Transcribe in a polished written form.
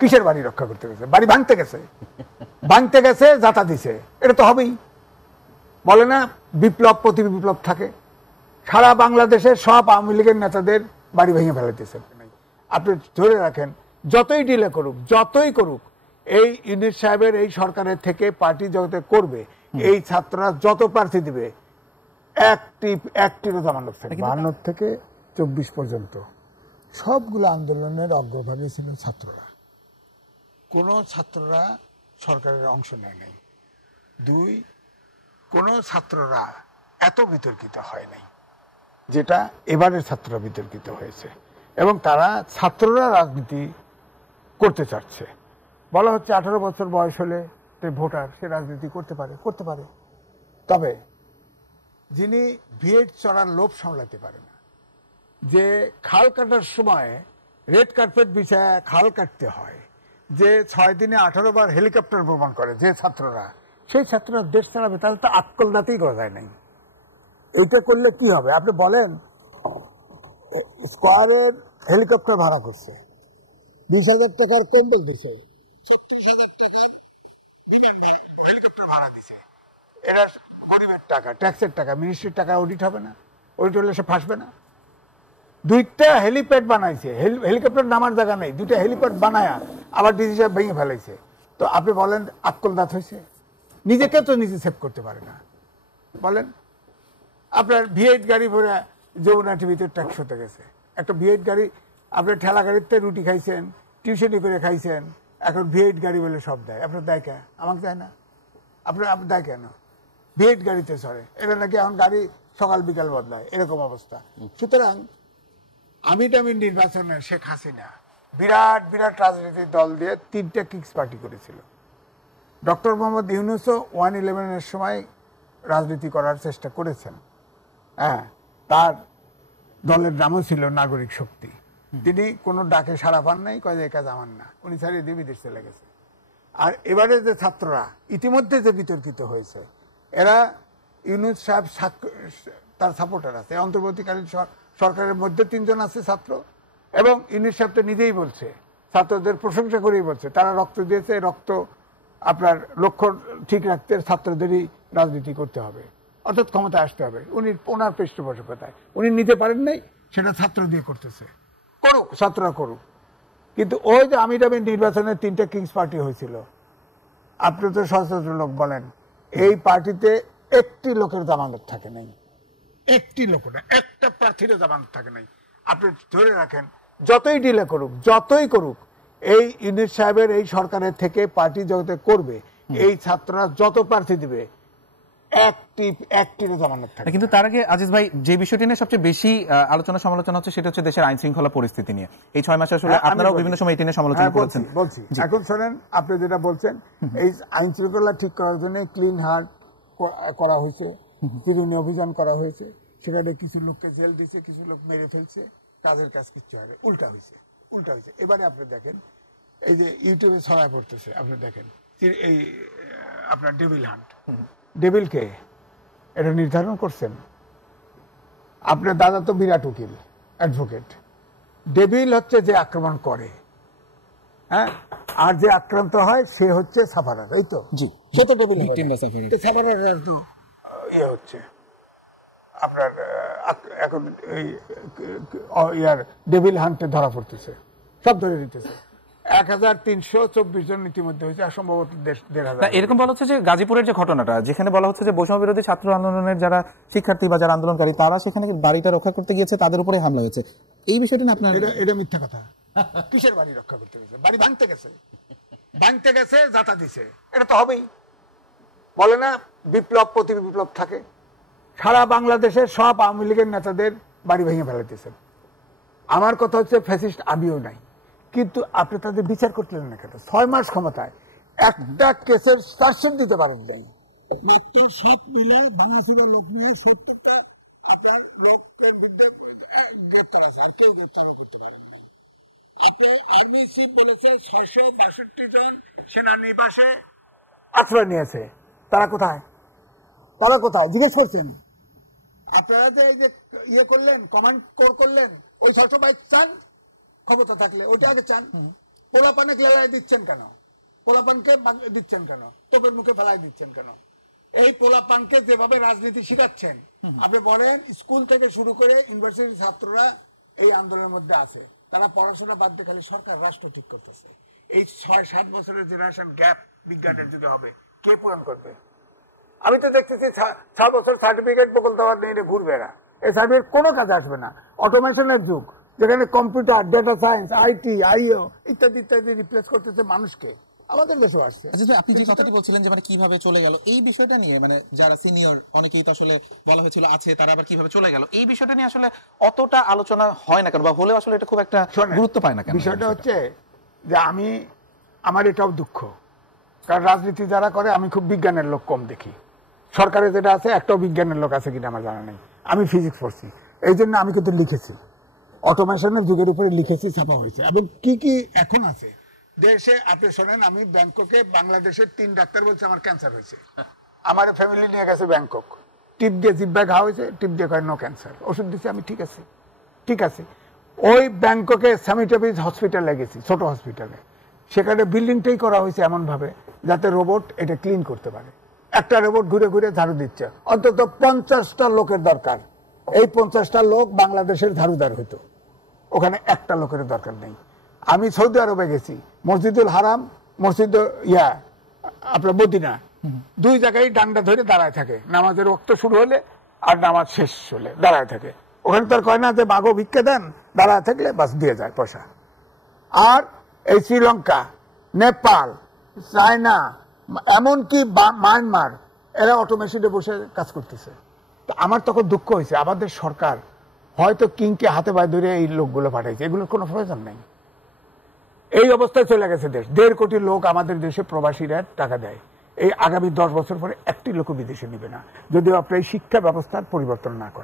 কিসের বাড়ি রক্ষা করতে গেছে? বাড়ি ভাঙতে গেছে, ভাঙতে গেছে, যাতা দিছে, এটা তো হবেই। বলে না বিপ্লব প্রতি বিপ্লব থাকে। সারা বাংলাদেশে সব আওয়ামী লীগের নেতাদের বাড়ি ভেঙে ফেলাইতেছে। আপনি ধরে রাখেন, যতই ডিলে করুক, যতই করুক, এই ইউনিট সাহেবের এই সরকারের থেকে পার্টি জগতে করবে, এই ছাত্ররা যত প্রার্থী দিবে একটিরও জামানত থাকে। 52 থেকে 24 পর্যন্ত সবগুলো আন্দোলনের অগ্রভাগে ছিল ছাত্ররা। কোনো ছাত্ররা সরকারের অংশ নেয় নাই। 2, কোনো ছাত্ররা এত বিতর্কিত হয় নাই যেটা এবারের ছাত্ররা বিতর্কিত হয়েছে। এবং তারা ছাত্ররা রাজনীতি করতে চাচ্ছে। বলা হচ্ছে 18 বছর বয়স হলে ভোটার, সে রাজনীতি করতে পারে। তবে যিনি ভিএড চড়ার লোভ সামলাতে পারে না, যে খাল কাটার সময় রেড কার্পেট বিছায় খাল কাটতে হয়, যে 6 দিনে 18 বার হেলিকপ্টার ভ্রমণ করে যে ছাত্ররা, সেই ছাত্ররা দেশ চালাবে, তাদের তো আক্কল দাঁতেই গজায় নাই। এইটা করলে কি হবে? আপনি বলেন, স্কয়ারের হেলিকপ্টার ভাড়া করছে, 20,000 টাকার কম্বল দিছে, 36,000 টাকার বিমান ভাড়া, হেলিকপ্টার ভাড়া দিছে। এটা গরিবের টাকা, ট্যাক্সের টাকা, মিনিস্ট্রির টাকা। অডিট হবে না? অডিট হলে সে ফাঁসবে না? 2টা হেলিপ্যাড বানাইছে, হেলিকপ্টার নামার জায়গা নেই, 2টা হেলিপ্যাড বানায়া আবার ডিসি সাহেব ভেঙে ফেলাইছে। তো আপনি বলেন আক্কল দাঁত হয়েছে? নিজেকে তো নিজে সেভ করতে পারে না। বলেন, আপনার ভিএইট গাড়ি ভরে যমুনা টিভিতে ট্যাক্স হতে গেছে। একটা ভিএইট গাড়ি, আপনার ঠেলা গাড়িতে রুটি খাইছেন, টিউশনি করে খাইছেন, এখন ভিএইট গাড়ি বলে সব দেয়। আপনার দেয় কে? আমাকে দেয় না। আপনার দেয় কেন? ভিএইট গাড়িতে চড়ে। এটা নাকি এখন গাড়ি সকাল বিকাল বদলায়, এরকম অবস্থা। সুতরাং আমি নির্বাচনে শেখ হাসিনা বিরাট বিরাট রাজনৈতিক দল দিয়ে 3টা কিংস পার্টি করেছিল। ডক্টর মোহাম্মদ ইউনূসও 1/11-এর সময় রাজনীতি করার চেষ্টা করেছেন। হ্যাঁ, তার দলের নামও ছিল নাগরিক শক্তি। তিনি কোনো ডাকে সাড়া পান নাই, কয়ে যে কাজ আমার না, উনি ছাড়িয়ে দিয়ে বিদেশ চলে গেছে। আর এবারে যে ছাত্ররা ইতিমধ্যে যে বিতর্কিত হয়েছে, এরা ইউনূস সাহেব তার সাপোর্টার আছে। অন্তর্বর্তীকালীন সরকারের মধ্যে 3 জন আছে ছাত্র, এবং ইউনূস সাহেব তো নিজেই বলছে, ছাত্রদের প্রশংসা করেই বলছে, তারা রক্ত দিয়েছে, রক্ত আপনার লক্ষ্য ঠিক রাখতে ছাত্রদেরই রাজনীতি করতে হবে, অর্থাৎ ক্ষমতায় আসতে হবে। ওনার পৃষ্ঠপোষকতায় উনি নিতে পারেন নাই, সেটা ছাত্র দিয়ে করতেছে। করুক, ছাত্ররা করুক। কিন্তু ওই যে আমি নির্বাচনে 3টা কিংস পার্টি হয়েছিল, আপনি তো সচেতন লোক, বলেন এই পার্টিতে একটি লোকের জামানত থাকে নাই, একটি লোক না, একটা প্রার্থীরও জামানত থাকে নাই। আপনি ধরে রাখেন, যতই ডিলে করুক, যতই করুক, এই ইউনিট সাহেবের এই সরকারের থেকে পার্টি জগতে করবে, এই ছাত্ররা যত প্রার্থী দিবে একটিরও জামানত থাকে। কিন্তু তার আগে আজিজ ভাই, যে বিষয়টি নিয়ে সবচেয়ে বেশি আলোচনা সমালোচনা হচ্ছে সেটা হচ্ছে দেশের আইন শৃঙ্খলা পরিস্থিতি নিয়ে। এই 6 মাসে আসলে আপনারাও বিভিন্ন সময় এটি নিয়ে সমালোচনা করেছেন। বলছি এখন শোনেন, আপনি যেটা বলছেন, এই আইন শৃঙ্খলা ঠিক করার জন্য ক্লিন হার্ট করা হয়েছে, চিরুনি অভিযান করা হয়েছে, সেখানে কিছু লোককে জেল দিয়েছে, কিছু লোক মেরে ফেলছে, কাজের কাজ কিচ্ছু হয় না, উল্টা হয়েছে। এবারে আপনি দেখেন, এই যে ইউটিউবে ছড়ায় পড়তেছে, আপনি দেখেন এই আপনার ডেভিল হান্ট। ডেভিলকে এটা নির্ধারণ করছেন আপনার দাদা, তো বিরাট উকিল, অ্যাডভোকেট। ডেভিল হচ্ছে যে আক্রমণ করে, হ্যাঁ, আর যে আক্রান্ত হয় সে হচ্ছে সাফারার, এই তো? জি, সে তো ডেভিল। সাফারার তো ইয়ে হচ্ছে আপনার এখন এই ইয়ার ডেভিল হান্টে ধরা পড়তেছে, সব ধরে নিতেছে। 1324 জন ইতিমধ্যে হয়েছে, সম্ভবত 1,500। এরকম বলা হচ্ছে যে গাজীপুরের যে ঘটনাটা, যেখানে বলা হচ্ছে যে বৈষম্য বিরোধী ছাত্র আন্দোলনের যারা শিক্ষার্থী বা যারা আন্দোলনকারী, তারা সেখানে বাড়িটা রক্ষা করতে গিয়েছে, তাদের উপরে হামলা হয়েছে। এই বিষয়টা না আপনার? এটা মিথ্যা কথা। কিসের বাড়ি রক্ষা করতে গেছে? বাড়ি ভাঙতে গেছে, যাতা দিছে, এটা তো হবেই। বলে না বিপ্লব প্রতি বিপ্লব থাকে। সারা বাংলাদেশের সব আওয়ামী লীগের নেতাদের বাড়ি ভেঙে ফেলাইতেছেন। আমার কথা হচ্ছে, ফ্যাসিস্ট আমিও নাই, কিন্তু আপনি তাদের বিচার করলেন না কেন? 6 মাস ক্ষমতায় একটা কেসের চার্জশিট দিতে পারেন নাই। মাত্র সব মিলে ভাঙাচুরা লোক নিয়ে 70টা আপনার লোকের বিরুদ্ধে গ্রেপ্তার আছে, আর কেউ গ্রেপ্তারও করতে পারেন নাই। আপনি আর্মি চিফ বলেছে 662 জন সেনানিবাসে আশ্রয় নিয়েছে। তারা কোথায় জিজ্ঞেস করছেন? আপনারা যে এই যে ইয়ে করলেন, কমান্ড কোর করলেন, ওই 622 চান? ক্ষমতা থাকলে ওইটা আগে চান। পোলাপানে ফেলাই দিচ্ছেন কেন? পোলাপানকে দিচ্ছেন কেন? তোপের মুখে ফেলাই দিচ্ছেন কেন? এই পোলাপানকে যেভাবে রাজনীতি শিখাচ্ছেন, আপনি বলেন স্কুল থেকে শুরু করে ইউনিভার্সিটির ছাত্ররা এই আন্দোলনের মধ্যে আছে, তারা পড়াশোনা বাদ দিয়ে খালি সরকার রাষ্ট্র ঠিক করতেছে। এই 6-7 বছরের জেনারেশন গ্যাপ বিজ্ঞানের যুগে হবে, কে পূরণ করবে? আমি তো দেখতেছি 6 বছর সার্টিফিকেট বকল দেওয়ার নিয়ে ঘুরবে এরা। এই সার্টিফিকেট কোনো কাজে আসবে না। অটোমেশনের যুগ, যেখানে কম্পিউটার, ডেটা সায়েন্স, আইটি, আইও ইত্যাদি ইত্যাদি রিপ্লেস করতেছে মানুষকে, আমাদের দেশেও আসছে। আচ্ছা ভাই, আপনি যে কথাটি বলছিলেন যে মানে কিভাবে চলে গেল, এই বিষয়টা নিয়ে মানে যারা সিনিয়র অনেকেই তো আসলে বলা হয়েছিল আছে, তারা আবার কিভাবে চলে গেল, এই বিষয়টা নিয়ে আসলে অতটা আলোচনা হয় না কেন, বা হলেও আসলে এটা খুব একটা গুরুত্ব পায় না কেন? বিষয়টা হচ্ছে যে আমার এটাও দুঃখ, কারণ রাজনীতি যারা করে আমি খুব বিজ্ঞানের লোক কম দেখি। সরকারে যেটা আছে একটাও বিজ্ঞানের লোক আছে কিনা আমার জানা নেই। আমি ফিজিক্স পড়ছি, এই জন্য আমি কিন্তু লিখেছি, অটোমেশনের যুগের উপরে লিখেছি, ছাপা হয়েছে। এবং কি কি এখন আছে দেশে আপনি শোনেন, আমি ব্যাংককে বাংলাদেশের 3 ডাক্তার বলছে আমার ক্যান্সার হয়েছে, আমার ফ্যামিলি নিয়ে গেছে ব্যাংকক, টিপ দিয়ে জিব্বা খাওয়া হয়েছে, টিপ দিয়ে কয় নো ক্যান্সার, ওষুধ দিচ্ছে, আমি ঠিক আছে ঠিক আছে। ওই ব্যাংককে স্যামিটাবিজ হসপিটালে গেছি, ছোট হসপিটালে, সেখানে বিল্ডিংটাই করা হয়েছে এমনভাবে যাতে রোবট এটা ক্লিন করতে পারে। একটা রোবট ঘুরে ঘুরে ঝাড়ু দিচ্ছে, অন্তত 50টা লোকের দরকার। এই 50টা লোক বাংলাদেশের ঝাড়ুদার হইতো, ওখানে একটা লোকের দরকার নেই। আমি সৌদি আরবে গেছি, মসজিদুল হারাম, মসজিদ আপনার মদিনা, 2 জায়গায় ডান্ডা ধরে দাঁড়ায় থাকে, নামাজের ওয়াক্ত শুরু হলে আর নামাজ শেষ হলে দাঁড়ায় থাকে। ওখানে তো আর কয় না যে মাগো ভিক্ষে দেন, দাঁড়ায় থাকলে বাস দিয়ে যায় পয়সা। আর এই শ্রীলঙ্কা, নেপাল, চায়না, এমনকি মায়ানমার, এরা অটোমেশনে বসে কাজ করতেছে। তা আমার তখন দুঃখ হয়েছে, আমাদের সরকার হয়তো কিংকে হাতে পায়ে ধরে এই লোকগুলো পাঠাইছে, এগুলোর কোনো প্রয়োজন নেই। এই অবস্থায় চলে গেছে দেশ। 1.5 কোটি লোক আমাদের দেশে প্রবাসীরা টাকা দেয়। এই আগামী 10 বছর পরে একটি লোক বিদেশে নিবে না, যদিও আপনি এই শিক্ষা ব্যবস্থার পরিবর্তন না করেন।